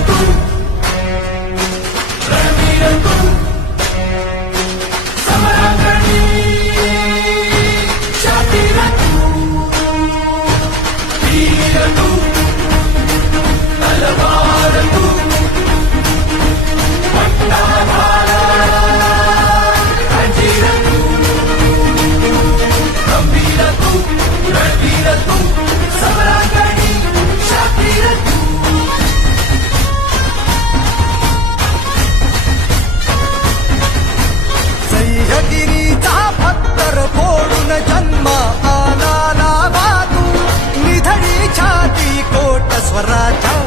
Yahoo! Raja